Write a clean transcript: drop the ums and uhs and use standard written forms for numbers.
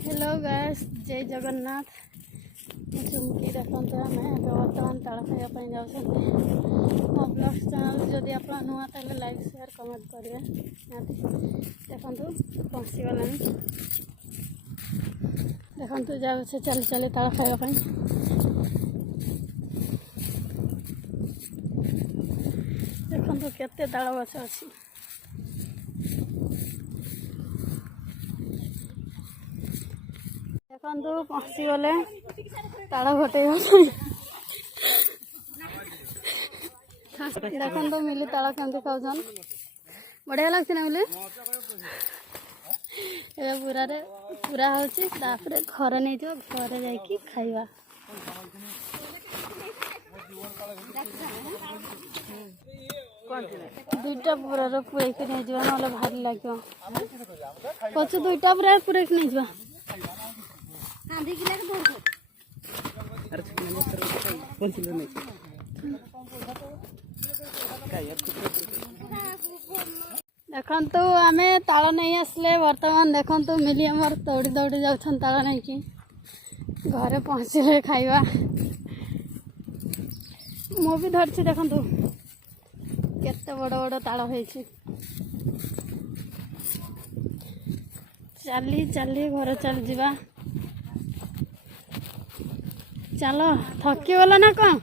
Hello guys, जय जगन्नाथ। चुमकी देखते आम बर्तमान ताड़ खावाई जाऊँ मो ब्लॉग्स चैनल जदि आप नुआ ताले लाइक शेयर कमेंट करेंगे। देखु पहुँचीगला देखु जाऊँ चली चली ताड़ खावाई। देखु केते ताड़ गछ अच्छी। देखु पहुँची गले ताड़ घटे देखु मिली ताड़ केमती खाऊन बढ़िया लगती ना मिली ए पूरा होपर घर नहीं जो घर जाकि खाइबा। दुईटा पूरा पूरे नहीं जा ना भारी लगे पच दुईटा पूरा पूरे नहीं जा देखु आम ताल नहीं आसले बर्तमान देखु मिली आमर दौड़ी दौड़ी जाऊन ताल नहीं कि घरे पहुँचले खाइबा। मु भी धरती देखु केते बड़ बड़ ताल हो चली चली घर चल जा। चलो थकी गल ना कौन।